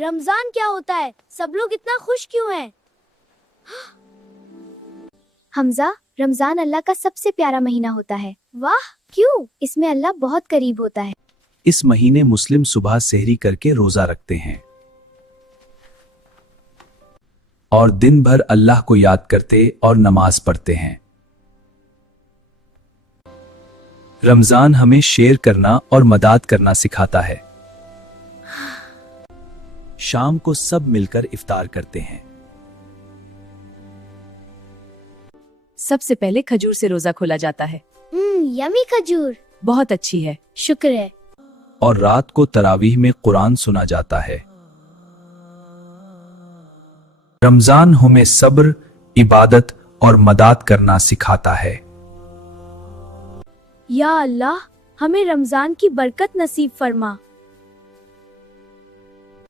रमजान क्या होता है? सब लोग इतना खुश क्यों हैं? हमजा, रमजान अल्लाह का सबसे प्यारा महीना होता है। वाह, क्यों? इसमें अल्लाह बहुत करीब होता है। इस महीने मुस्लिम सुबह सेहरी करके रोजा रखते हैं और दिन भर अल्लाह को याद करते और नमाज पढ़ते हैं। रमजान हमें शेयर करना और मदद करना सिखाता है। शाम को सब मिलकर इफ्तार करते हैं। सबसे पहले खजूर से रोजा खोला जाता है। यमी खजूर। बहुत अच्छी है। शुक्र है। और रात को तरावीह में कुरान सुना जाता है। रमजान हमें सब्र, इबादत और मदद करना सिखाता है। या अल्लाह, हमें रमजान की बरकत नसीब फरमा।